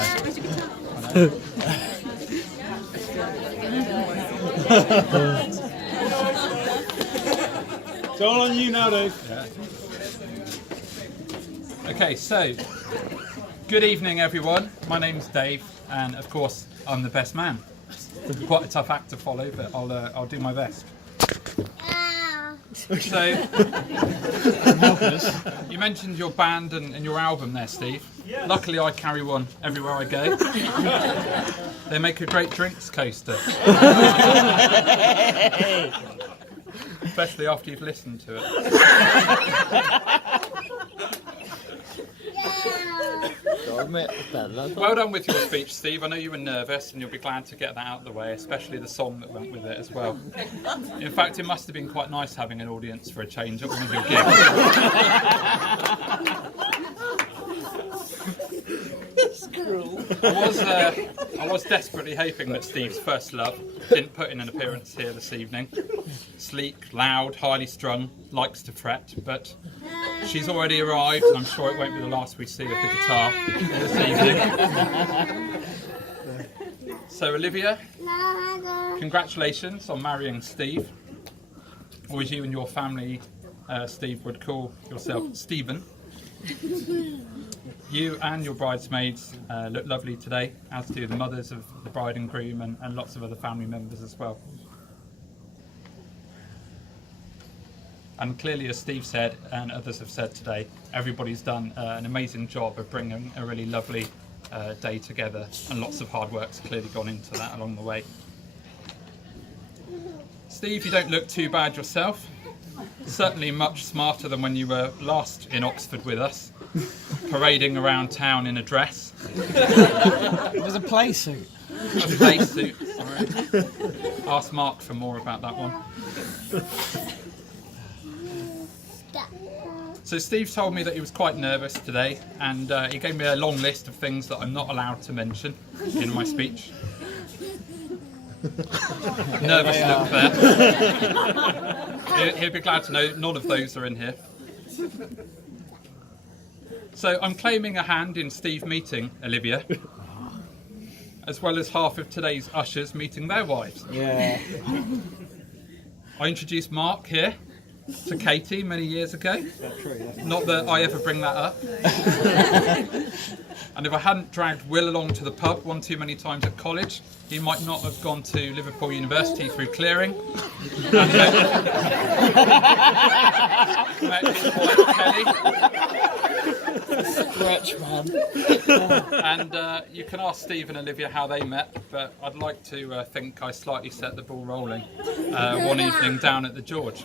It's all on you now, Dave. Yeah. Okay, so good evening, everyone. My name's Dave, and of course, I'm the best man. Quite a tough act to follow, but I'll do my best. So, you mentioned your band and your album there, Steve. Yes. Luckily, I carry one everywhere I go. They make a great drinks coaster. Especially after you've listened to it. Well done with your speech, Steve. I know you were nervous and you'll be glad to get that out of the way, especially the song that went with it as well. In fact, it must have been quite nice having an audience for a change at one of your gigs. It's cruel. I was desperately hoping that Steve's first love didn't put in an appearance here this evening. Sleek, loud, highly strung, likes to fret, but she's already arrived, and I'm sure it won't be the last we see of the guitar this evening. So, Olivia, congratulations on marrying Steve, or as you and your family, Steve, would call yourself, Stephen. You and your bridesmaids look lovely today, as do the mothers of the bride and groom and lots of other family members as well. And clearly, as Steve said and others have said today, everybody's done an amazing job of bringing a really lovely day together, and lots of hard work's clearly gone into that along the way. Steve, you don't look too bad yourself. Certainly much smarter than when you were last in Oxford with us, parading around town in a dress. It was a play suit. A play suit, sorry. Ask Mark for more about that one. So Steve told me that he was quite nervous today, and he gave me a long list of things that I'm not allowed to mention in my speech. Nervous look there. He'll be glad to know none of those are in here. So I'm claiming a hand in Steve meeting Olivia, as well as half of today's ushers meeting their wives. Yeah. I introduced Mark here to Katie many years ago. Not that I ever bring that up. And if I hadn't dragged Will along to the pub one too many times at college, he might not have gone to Liverpool University through clearing. And met his wife Kelly. Stretch, man. And you can ask Steve and Olivia how they met, but I'd like to think I slightly set the ball rolling one evening down at the George.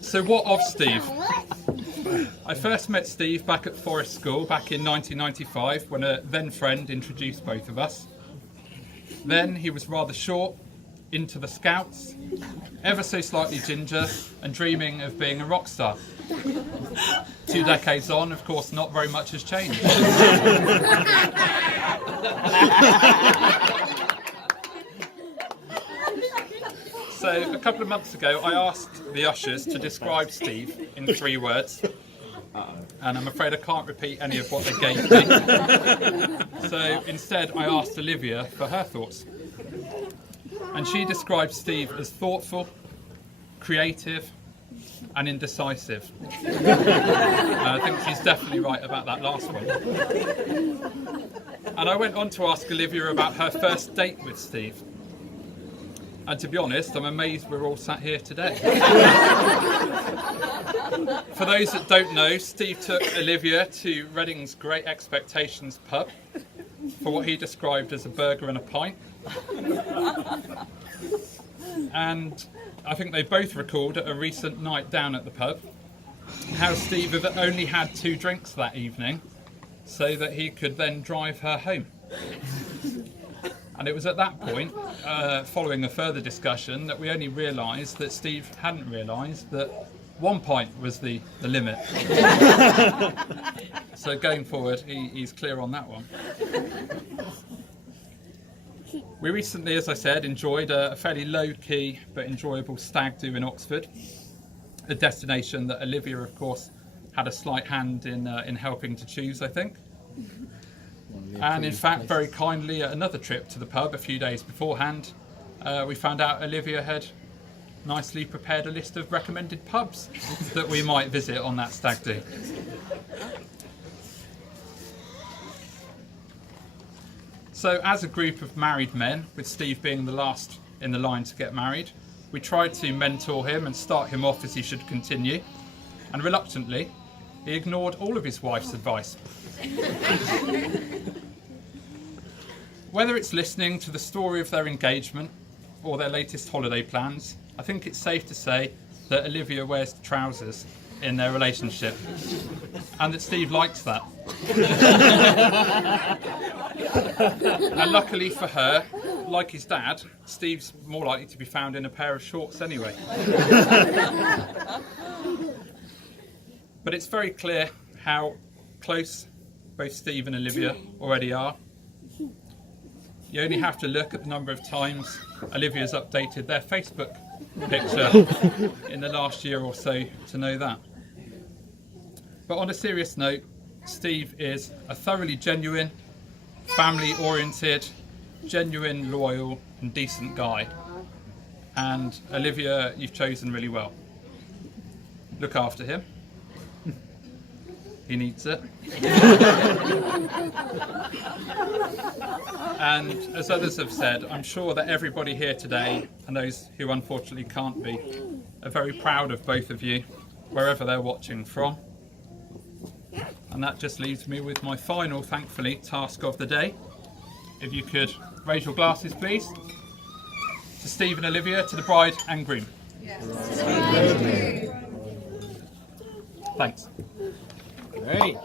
So what of Steve? I first met Steve back at Forest School back in 1995 when a then friend introduced both of us. Then he was rather short, into the Scouts, ever so slightly ginger and dreaming of being a rock star. 2 decades on, of course, not very much has changed. So a couple of months ago, I asked the ushers to describe Steve in 3 words. And I'm afraid I can't repeat any of what they gave me. So instead, I asked Olivia for her thoughts. And she described Steve as thoughtful, creative, and indecisive. I think she's definitely right about that last one. And I went on to ask Olivia about her first date with Steve. And to be honest, I'm amazed we're all sat here today. For those that don't know, Steve took Olivia to Reading's Great Expectations pub for what he described as a burger and a pint. And I think they both recalled at a recent night down at the pub how Steve had only had 2 drinks that evening so that he could then drive her home. And it was at that point, following a further discussion, that we only realised that Steve hadn't realised that 1 pint was the limit. So going forward, he's clear on that one. We recently, as I said, enjoyed a fairly low-key but enjoyable stag do in Oxford, a destination that Olivia, of course, had a slight hand in helping to choose, I think. And in fact, very kindly, at another trip to the pub a few days beforehand, we found out Olivia had nicely prepared a list of recommended pubs that we might visit on that stag do. So as a group of married men, with Steve being the last in the line to get married, we tried to mentor him and start him off as he should continue. And reluctantly, he ignored all of his wife's advice. Whether it's listening to the story of their engagement or their latest holiday plans, I think it's safe to say that Olivia wears the trousers in their relationship, and that Steve likes that. And luckily for her, like his dad, Steve's more likely to be found in a pair of shorts anyway. But it's very clear how close both Steve and Olivia already are. You only have to look at the number of times Olivia's updated their Facebook picture in the last year or so to know that. But on a serious note, Steve is a thoroughly genuine, family-oriented, genuine, loyal and decent guy. And Olivia, you've chosen really well. Look after him. He needs it. And as others have said, I'm sure that everybody here today, and those who unfortunately can't be, are very proud of both of you, wherever they're watching from. And that just leaves me with my final, thankfully, task of the day. If you could raise your glasses, please. To Steve and Olivia, to the bride and groom. Yes. Thanks. Great.